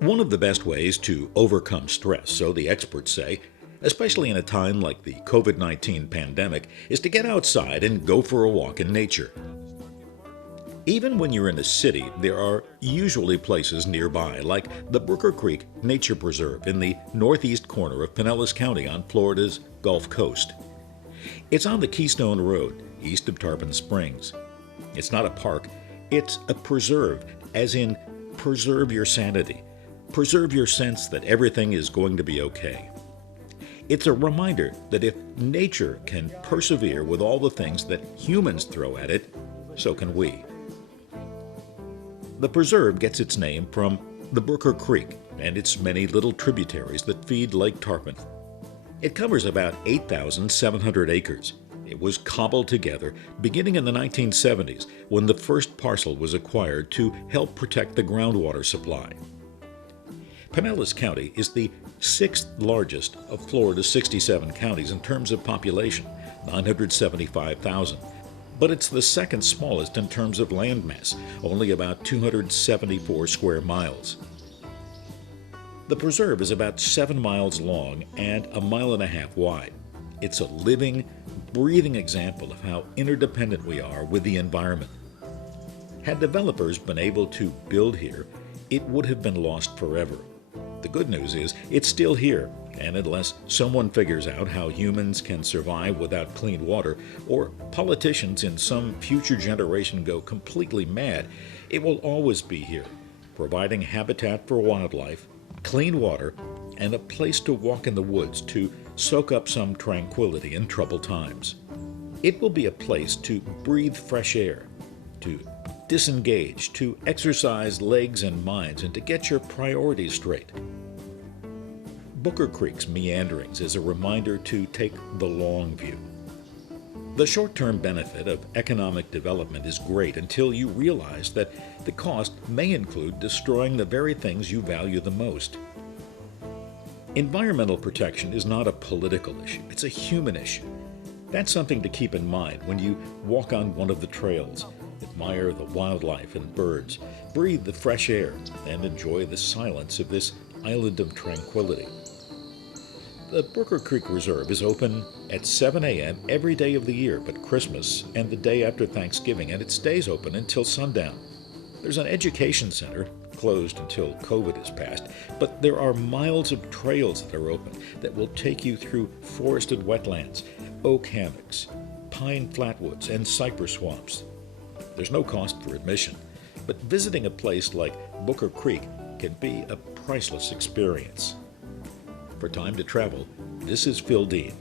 One of the best ways to overcome stress, so the experts say, especially in a time like the COVID-19 pandemic, is to get outside and go for a walk in nature. Even when you're in a city, there are usually places nearby, like the Brooker Creek Nature Preserve in the northeast corner of Pinellas County on Florida's Gulf Coast. It's on the Keystone Road, east of Tarpon Springs. It's not a park, it's a preserve, as in preserve your sanity. Preserve your sense that everything is going to be okay. It's a reminder that if nature can persevere with all the things that humans throw at it, so can we. The preserve gets its name from the Brooker Creek and its many little tributaries that feed Lake Tarpon. It covers about 8,700 acres. It was cobbled together beginning in the 1970s when the first parcel was acquired to help protect the groundwater supply. Pinellas County is the sixth largest of Florida's 67 counties in terms of population, 975,000. But it's the second smallest in terms of landmass, only about 274 square miles. The preserve is about 7 miles long and a mile and a half wide. It's a living, breathing example of how interdependent we are with the environment. Had developers been able to build here, it would have been lost forever. The good news is it's still here, and unless someone figures out how humans can survive without clean water, or politicians in some future generation go completely mad, it will always be here, providing habitat for wildlife, clean water, and a place to walk in the woods to soak up some tranquility in troubled times. It will be a place to breathe fresh air, to disengage, to exercise legs and minds, and to get your priorities straight. Brooker Creek's meanderings is a reminder to take the long view. The short-term benefit of economic development is great until you realize that the cost may include destroying the very things you value the most. Environmental protection is not a political issue, it's a human issue. That's something to keep in mind when you walk on one of the trails, admire the wildlife and birds, breathe the fresh air, and enjoy the silence of this island of tranquility. The Brooker Creek Reserve is open at 7 a.m. every day of the year but Christmas and the day after Thanksgiving, and it stays open until sundown. There's an education center, closed until COVID has passed, but there are miles of trails that are open that will take you through forested wetlands, oak hammocks, pine flatwoods, and cypress swamps. There's no cost for admission, but visiting a place like Brooker Creek can be a priceless experience. For Time to Travel, this is Phil Dean.